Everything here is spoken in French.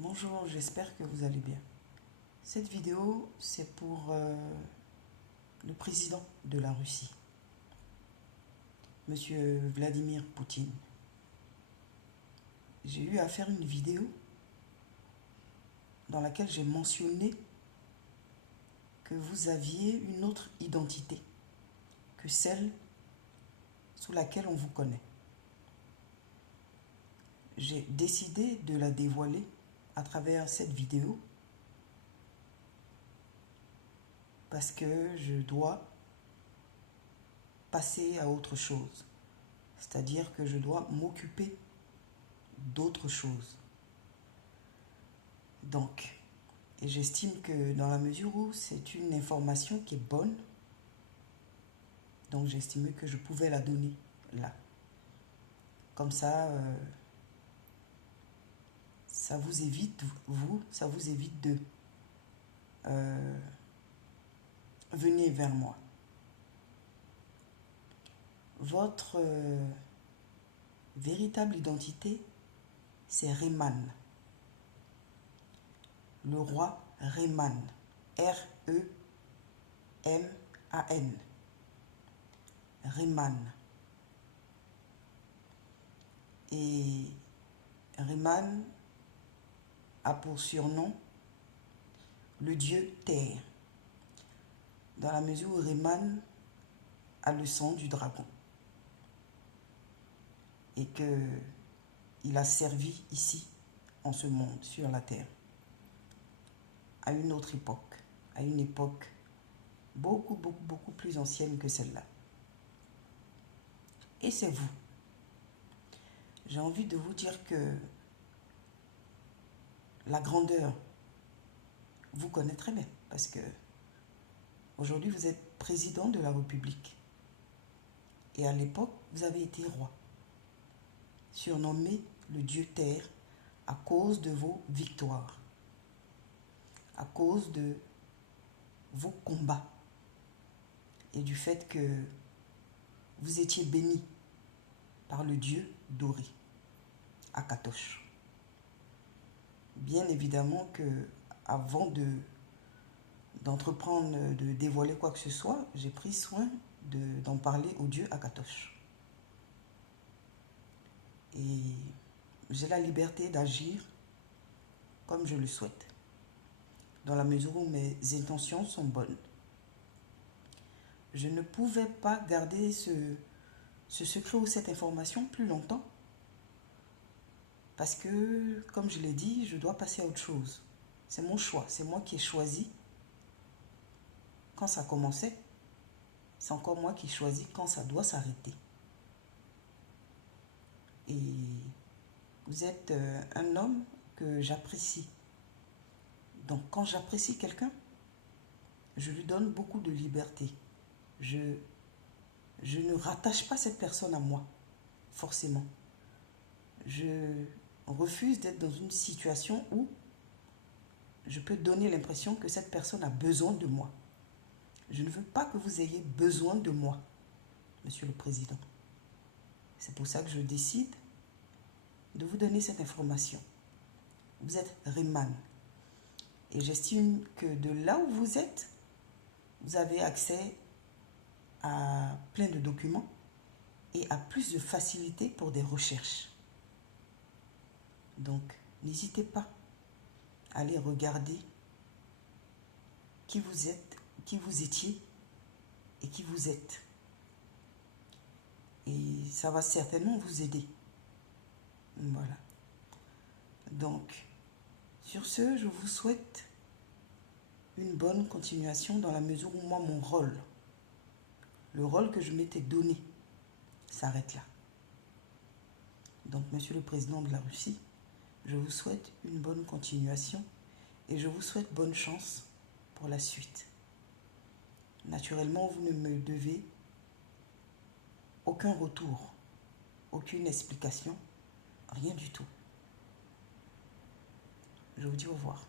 Bonjour, j'espère que vous allez bien. Cette vidéo, c'est pour le président de la Russie, Monsieur Vladimir Poutine. J'ai eu à faire une vidéo dans laquelle j'ai mentionné que vous aviez une autre identité que celle sous laquelle on vous connaît. J'ai décidé de la dévoiler à travers cette vidéo parce que je dois passer à autre chose. C'est-à-dire que je dois m'occuper d'autre chose. Donc, et j'estime que dans la mesure où c'est une information qui est bonne, donc j'estimais que je pouvais la donner là. Comme ça, ça vous évite de venir vers moi. Votre véritable identité, c'est Reyman. Le roi Reyman. R-E-M-A-N. Reyman. Et Reyman a pour surnom le dieu Terre, dans la mesure où Reyman a le sang du dragon et qu'il a servi ici, en ce monde, sur la terre, à une autre époque, à une époque beaucoup plus ancienne que celle-là. Et c'est vous. J'ai envie de vous dire que la grandeur vous connaît très bien, parce que aujourd'hui vous êtes président de la République. Et à l'époque, vous avez été roi, surnommé le dieu Terre à cause de vos victoires, à cause de vos combats et du fait que vous étiez béni par le dieu doré, Akatosh. Bien évidemment que avant d'entreprendre, de dévoiler quoi que ce soit, j'ai pris soin d'en parler au dieu Akatosh. Et j'ai la liberté d'agir comme je le souhaite, dans la mesure où mes intentions sont bonnes. Je ne pouvais pas garder ce secret ou cette information plus longtemps, parce que, comme je l'ai dit, je dois passer à autre chose. C'est mon choix, c'est moi qui ai choisi quand ça commençait. C'est encore moi qui choisis quand ça doit s'arrêter. Et vous êtes un homme que j'apprécie. Donc quand j'apprécie quelqu'un, je lui donne beaucoup de liberté. Je ne rattache pas cette personne à moi, forcément. Je refuse d'être dans une situation où je peux donner l'impression que cette personne a besoin de moi. Je ne veux pas que vous ayez besoin de moi, Monsieur le Président. C'est pour ça que je décide de vous donner cette information. Vous êtes Reyman. Et j'estime que de là où vous êtes, vous avez accès à plein de documents et à plus de facilité pour des recherches. Donc, n'hésitez pas à aller regarder qui vous êtes, qui vous étiez et qui vous êtes. Et ça va certainement vous aider. Voilà. Donc, sur ce, je vous souhaite une bonne continuation dans la mesure où moi, mon rôle, le rôle que je m'étais donné, s'arrête là. Donc, Monsieur le Président de la Russie, je vous souhaite une bonne continuation et je vous souhaite bonne chance pour la suite. Naturellement, vous ne me devez aucun retour, aucune explication, rien du tout. Je vous dis au revoir.